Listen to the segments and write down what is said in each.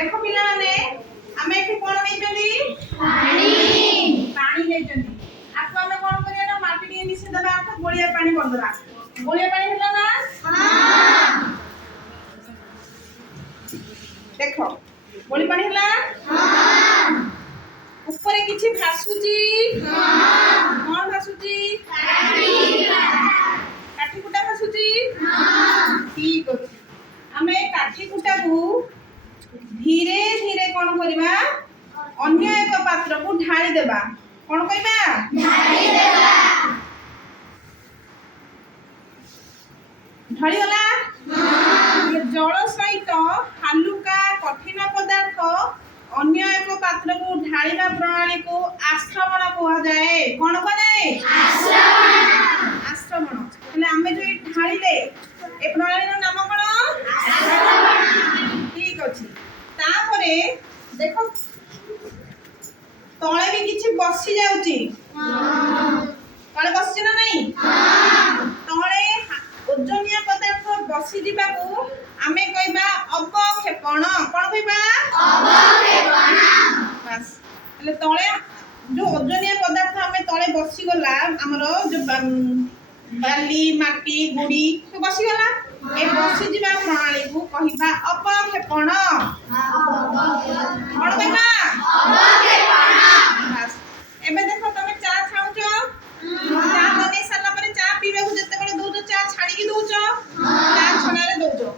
देखो पिला माने हमें एठी कोन नै चली पानी नै चली आपको हमें कोन करिया ना माटी डी मिसे दबा आपको गोलिया पानी कर दबा गोलिया पानी होला ना हां देखो गोली पानी होला हां ऊपर किछि भासुची हां कोन भासुची काठी कुटा भासुची हां ठीक अछि हमें काठी कुटा को धीरे धीरे कौन करबा अन्य एक पात्र को ढाली देबा कौन कहबा ढाली देबा ढाली होला हां जल सहित हालुका कठिन पदार्थ अन्य एक पात्र को ढालीबा प्रणाली को आश्रमण कहा जाए कौन कहा जाए आश्रमण એટલે અમે જો ढालीले ए प्रणाली रो नाम कोन आश्रमण ठीक अछि तापरे देखो तळे भी किछि बसी जाउची हां तळे बसी ना नहीं हां तळे ओजनिया पदार्थ बसी दिबा को आमे कहबा अवक्षेपण कोन कहबा अवक्षेपण बस એટલે तळे जो ओजनिया पदार्थ आमे तळे बसी गला हमरो जो बाली माटी गुड़ी तो बसी गला ए बसी जिबा प्रणाली को कहिबा अपक्षेपण कोन कहबा अपक्षेपण बस एबे देखो तमे चा खाउचो चा बने साला परे चा पीबे को जते बळे दोजो चा छाडी की दोचो चा छनारे दोचो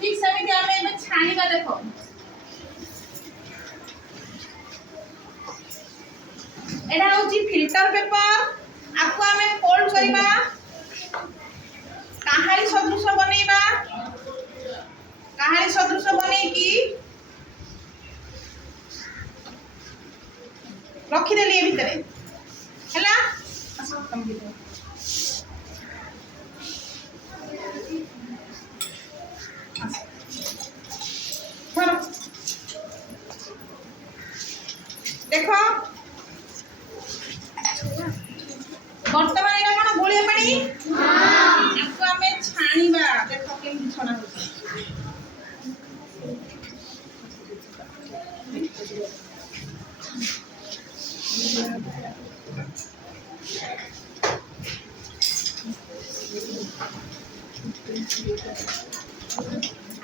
ठीक समिति हमें एबे छाणीबा देखो एडा होची फिल्टर पेपर आपको हमें फोल्ड करिबा कहानी सदृश बनेबा कहानी सदृश बने की रखी देली ए भीतर हैला कम भी देखो वर्तमान एटा कोन गोलिया पानी हां आपको हमें छाणीबा देखो केमि छणा होय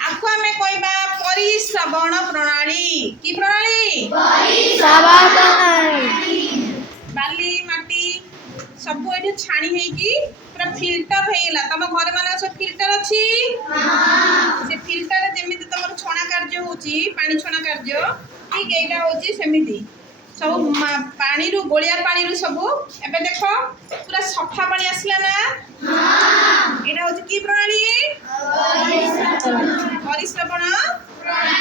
आपको हमें कहबा परिश्रवण प्रणाली की प्रणाली परिश्रवण प्रणाली बाली माटी सब एठी छाणी है कि पूरा फिल्टर हेला तम घर माने सब फिल्टर अछि हां से फिल्टर जेमिति तमर छणा कार्य होची पानी छणा कार्य ठीक एटा होची सेमिति सब पानी रु गोलिया पानी रु सब एबे देखो पूरा सफा पानी आसला ना हां एटा होची की प्रणाली परिश्रवण प्रणाली